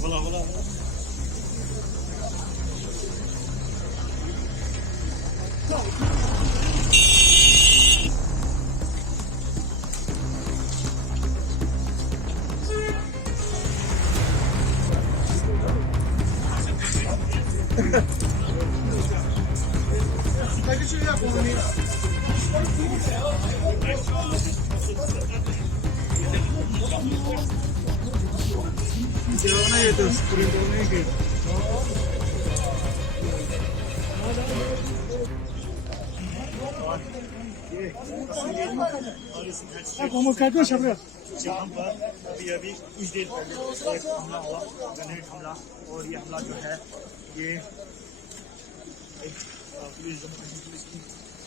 बोला बोला जेवण येतं स्प्रिंट नाही घेत जहाँ पर अभी अभी कुछ देर पहले एक हमला हुआ, ग्रेनेड हमला। और ये हमला जो है ये एक पुलिस जम्मू कश्मीर पुलिस की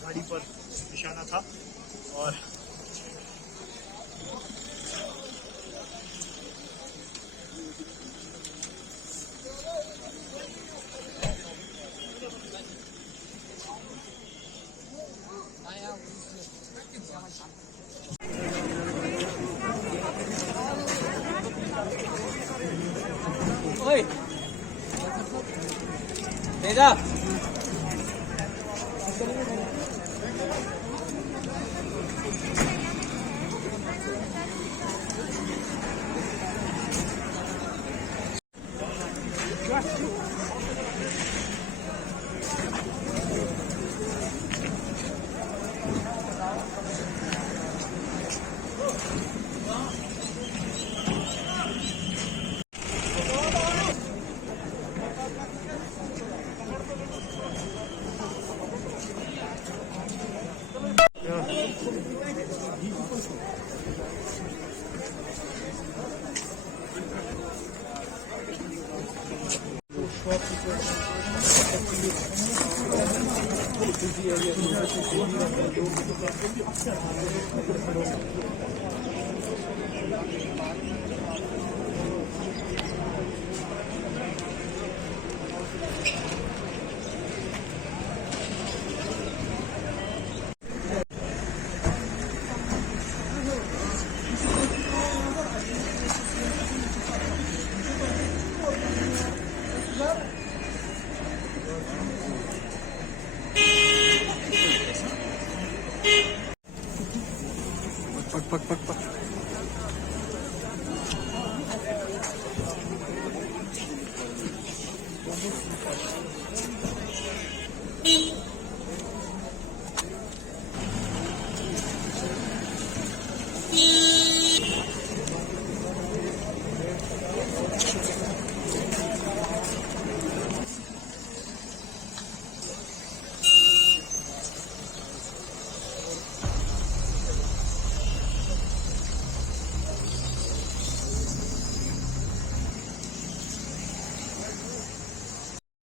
गाड़ी पर निशाना था। और ओए तेजा शॉप